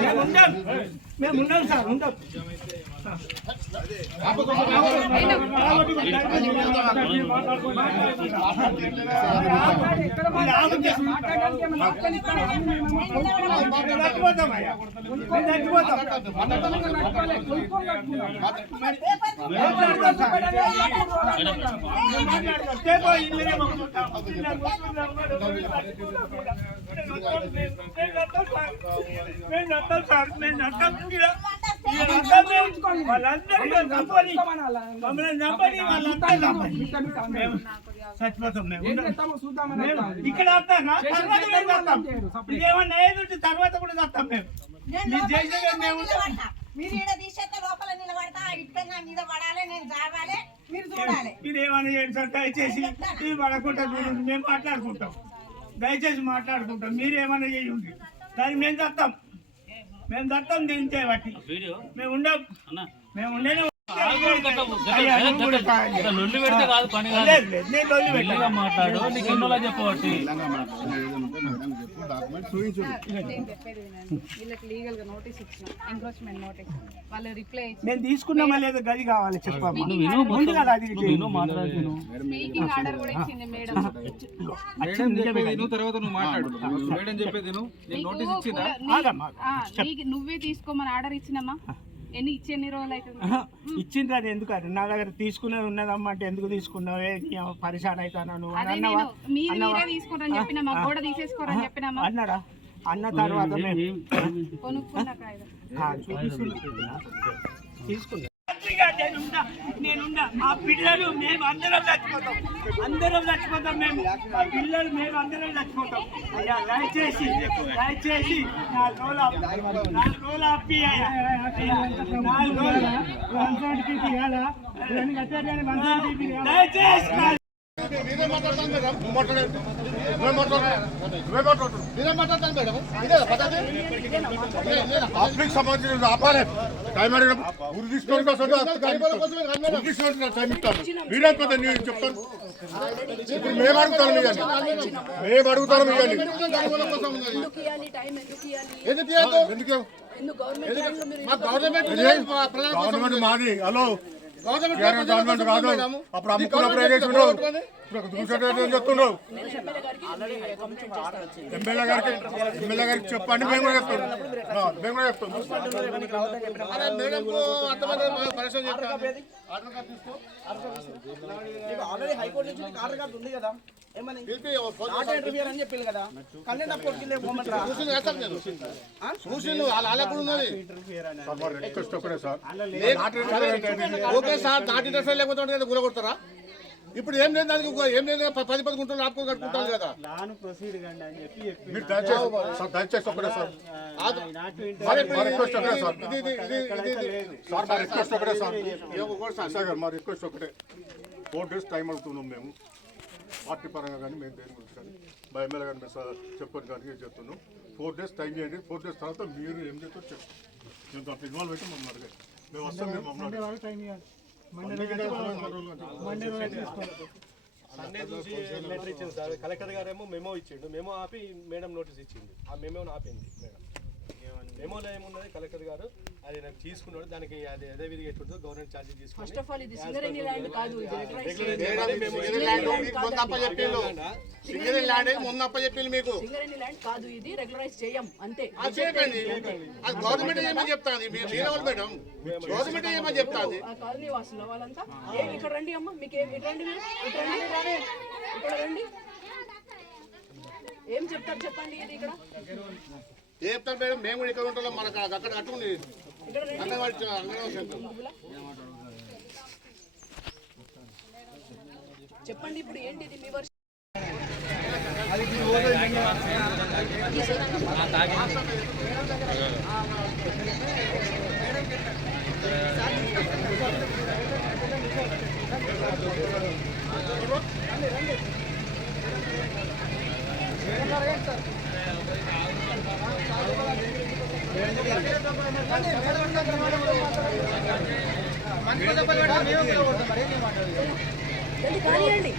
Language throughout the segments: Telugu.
మేము ఉండం మేము ఉండం సార్ ఉండం చచ్చిపోతామయ్యా మేము చచ్చిపోతాం చచ్చిపోతాం మేము మేము ఇక్కడ వస్తానా వస్తాం ఇదేమన్నా ఏది తర్వాత కూడా వస్తాం మేము మీరు ఇక్కడ తీసేస్తే లోపల నిలబడతా ఇటుక నా మీద పడాలి నేను జాగాలి మీరు చూడాలి మీరు ఏమైనా చేయండి సార్ దయచేసి మీరు పడకుండా మేము మాట్లాడుకుంటాం. దయచేసి మాట్లాడుకుంటాం మీరు ఏమైనా చేయండి. దానికి మేము దత్తాం మేము దత్తాం దీంతే బట్టి. మేము ఉండం. మేము ఉండేనే. లొల్లి పెడితే కాదు పని కాదు. మాట్లాడు నీకు ఎన్నోలా చెప్పబట్టి నేను చెప్పేది వినండి వీళ్ళకి లీగల్గా నోటీస్ ఇచ్చిన ఎంక్రోచ్మెంట్ నోటీస్ వాళ్ళు రిప్లై ఇచ్చి నేను తీసుకున్నామా లేదా గది కావాలి చెప్పమ్మా. నువ్వు విను ముందు కదా అది నువ్వు విను మాట్లాడుతున్నావు. స్పీకింగ్ ఆర్డర్ కూడా ఇచ్చింది మేడం. మేడం చెప్పేది విను తర్వాత నువ్వు మాట్లాడు. మేడం చెప్పేది విను నేను నోటీస్ ఇచ్చిందా? ఆగమ్మా నువ్వే తీసుకోమని ఆర్డర్ ఇచ్చినమ్మా. ఎన్ని ఇచ్చి ఎన్ని రోజులు అవుతుంది? ఇచ్చింది అది ఎందుకు అది? నా దగ్గర తీసుకునేది ఉన్నదమ్మా అంటే ఎందుకు తీసుకున్నావు? పరిశాన్ అవుతాను మీరే తీసుకోరని చెప్పినమ్మా గోడ తీసేసుకోరని చెప్పినమ్మా అన్నాడా? అన్న తర్వాత మేము. తీసుకున్నా. మా పిల్లలు మేము అందరం చచ్చిపోతాం. అందరం చచ్చిపోతాం మేము. మా పిల్లలు మేము అందరం చచ్చిపోతాం. అయ్యా దయచేసి దయచేసి నాలుగు రోజులు. నాలుగు. అయ్యా, నాలుగు రోజులు. దయచేసి పబ్లిక్ సంబంధించిన ఆపాలి. టైం అడిగినప్పుడు ఉరి తీసుకొని ఉరి తీసుకొని టైం ఇస్తాను మీరే పెద్ద నేను చెప్తాను. ఇప్పుడు మేము అడుగుతాను ఇవ్వండి మేము అడుగుతాను ఇవ్వండి ఎందుకు గవర్నమెంట్ కోసం మాది. హలో గవర్నమెంట్ గవర్నమెంట్ కాదు. అప్పుడు అమ్ముకున్నప్పుడు ఏం చెప్తున్నావు? ఎమ్మెల్యే గారికి ఎమ్మెల్యే గారికి చెప్పండి మేము కూడా చెప్తాం. మేము కూడా చెప్తాం. ఆల్రెడీ హైకోర్టు నుంచి ఆర్డర్ కార్డు ఉంది కదా? ఓకే సార్ లేకపోతే గుల కొడతారా ఇప్పుడు ఏం లేదు దానికి ఏం లేదు పది పది గుంటలు ఆపుకొని కట్టుకుంటారు కదా. మీరు దయచేసి సార్ దయచేసి ఒకటే సార్. మా రిక్వెస్ట్ ఒకటే సార్. ఇది సార్ మా రిక్వెస్ట్ ఒకటే సార్. సార్ గారు మా రిక్వెస్ట్ ఒకటే ఫోర్ డేస్ టైం అడుగుతున్నాం మేము. పార్టీ పరంగా కానీ మేము దేని గురించి కానీ మా ఎమ్మెల్యే గారిని మేము సార్ చెప్పని కానీ ఏం చెప్తున్నాం. ఫోర్ డేస్ టైం చేయండి. ఫోర్ డేస్ తర్వాత మీరు ఏం చేస్తారో చెప్తాం మేము దాంట్లో ఇన్వాల్వ్ అయితే మమ్మల్ని అడగండి. మేము వస్తాం మేము మమ్మల్ని సండే చూసి లెటర్ ఇచ్చింది సార్. కలెక్టర్ గారేమో మెమో ఇచ్చిండు. మెమో ఆపి మేడం నోటీస్ ఇచ్చింది ఆ మెమోని ఆపింది మేడం మెమోలో ఏమున్నది? కలెక్టర్ గారు అది నాకు తీసుకున్నాడు. దానికి అది అదే విధిగా ఎట్టుందో గవర్నమెంట్ ఛార్జీ తీసుకుని సింగరేణి ల్యాండ్ మీకు మొన్న. సింగరేణి ల్యాండ్ మొన్న అప్పచెప్పిండు మీకు. సింగరేణి ల్యాండ్ కాదు ఇది చేయం అంతే. అది చేయకండి అది గవర్నమెంట్ ఏమని చెప్తాంది? మీరు మీరెవరు మేడం గవర్నమెంట్ ఏమని చెప్తాంది? ఆ కాలనీ వాసులు వాళ్ళంతా ఏ ఇక్కడ రండి అమ్మ మీకు ఏం ఇటు రండి మీరు. ఇటు రండి ఇక్కడ రండి ఏం చెప్తారు చెప్పండి ఇది ఇక్కడ? చెప్తారు మేడం మేము కూడా ఇక్కడ ఉంటాం మనకు అక్కడ అట్టుంది అంగన్వాడి అంగన్వాడి సెంటర్. చెప్పండి ఇప్పుడు ఏంటి ఇది మీ వర్షం రండి, కానివ్వండి కానివ్వండి వెయిట్ చేయండి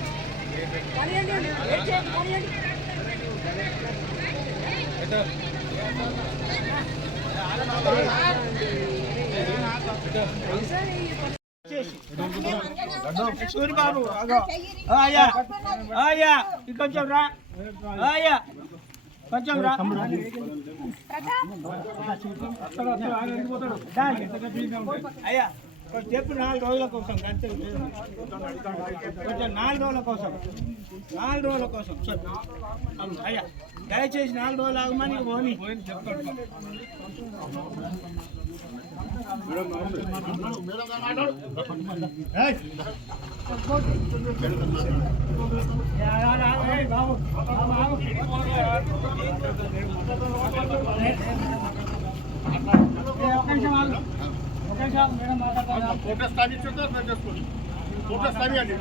అయ్యా కొంచెం రా ఆ, కొంచెం రా. అయ్యా. కొంచెం నాలుగు రోజుల కోసం అంతే కొంచెం నాలుగు రోజుల కోసం. నాలుగు రోజుల కోసం చెప్పు. అయ్యా. దయచేసి నాలుగు రోజులు ఆగమని పోని. చెప్తాను ఫోటోస్ తాగి ఇచ్చేస్తే మేము చేసుకోండి. ఫోటోస్ తాగి అండి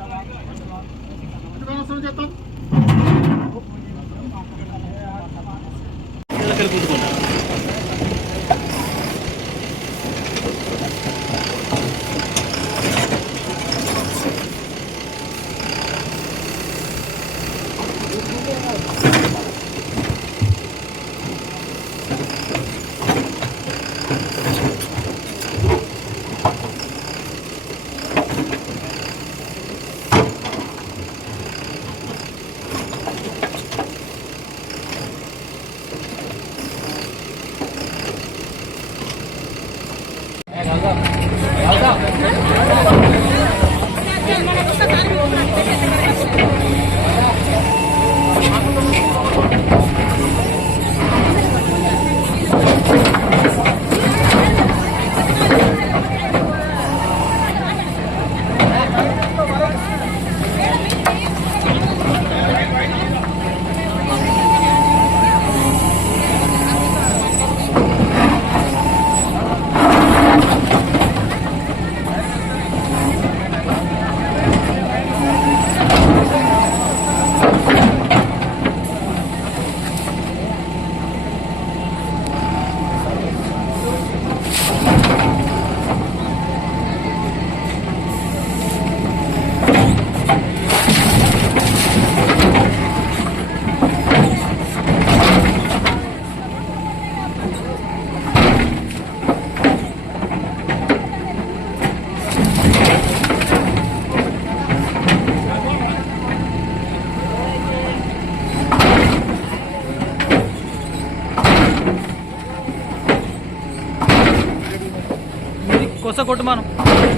ఎంత అవసరం